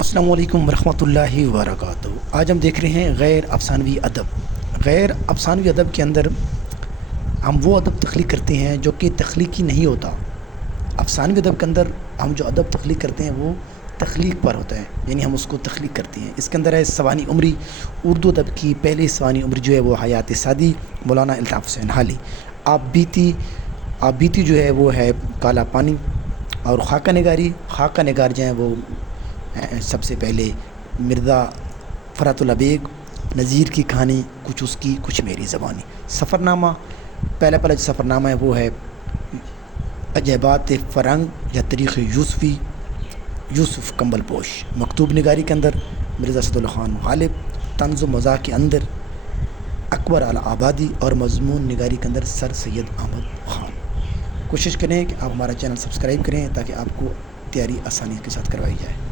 السلام علیکم ورحمۃ اللہ وبرکاتہ۔ آج ہم دیکھ رہے ہیں غیر افسانوی ادب۔ غیر افسانوی ادب کے اندر ہم وہ ادب تخلیق کرتے ہیں جو کہ تخلیقی نہیں ہوتا۔ افسانوی ادب کے اندر ہم جو ادب تخلیق کرتے ہیں وہ تخلیق پر ہوتا ہے، یعنی ہم اس کو تخلیق کرتے ہیں۔ اس کے اندر ہے سوانح عمری۔ اردو ادب کی پہلی سوانح عمری جو ہے وہ حیات سعدی مولانا الطاف حسین حالی۔ آپ بیتی جو ہے وہ ہے کالا پانی۔ اور خاکہ نگار جو ہیں وہ سب سے پہلے مرزا فرات اللہ بیگ نذیر کی کہانی، کچھ اس کی کچھ میری زبانی۔ سفرنامہ پہلا جو سفرنامہ ہے وہ ہے عجائبات فرنگ یا تاریخ یوسف کمبل پوش۔ مکتوب نگاری کے اندر مرزا اسد اللہ خان غالب۔ طنز و مزاح کے اندر اکبر اعلی آبادی، اور مضمون نگاری کے اندر سر سید احمد خان۔ کوشش کریں کہ آپ ہمارا چینل سبسکرائب کریں تاکہ آپ کو تیاری آسانی کے ساتھ کروائی جائے۔